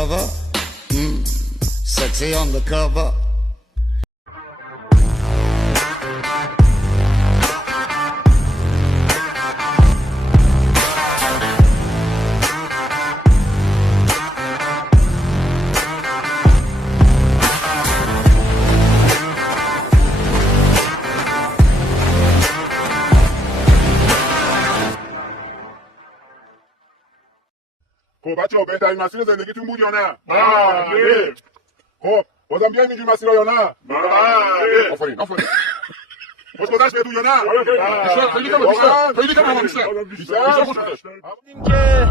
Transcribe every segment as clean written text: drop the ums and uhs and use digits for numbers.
lover, sexy on the cover. خب بچه‌ها بهترین مسیر زندگیتون بود یا نه؟ بله. خب بازم بیایم اینجور مسیرها یا نه؟ بله. آفرین. خوش گذشت بهتون یا نه؟ بیشتر خیلی کم بیشتر خوش گذشت. اینکه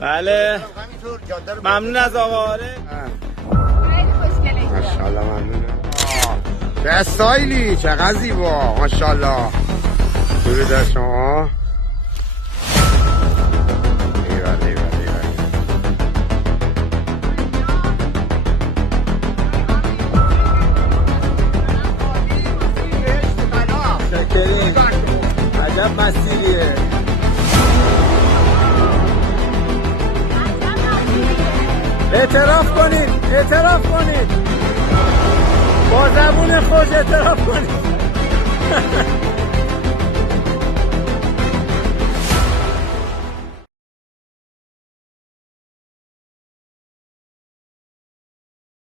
بله ممنون از آقا عارف. خیلی خوشگله. ماشاءالله ممنونم. چه استایلی، چقدر زیبا، ماشاءالله. درود از شما. عجب مسیریه. اعتراف کنید با زبون خوش اعتراف کنید.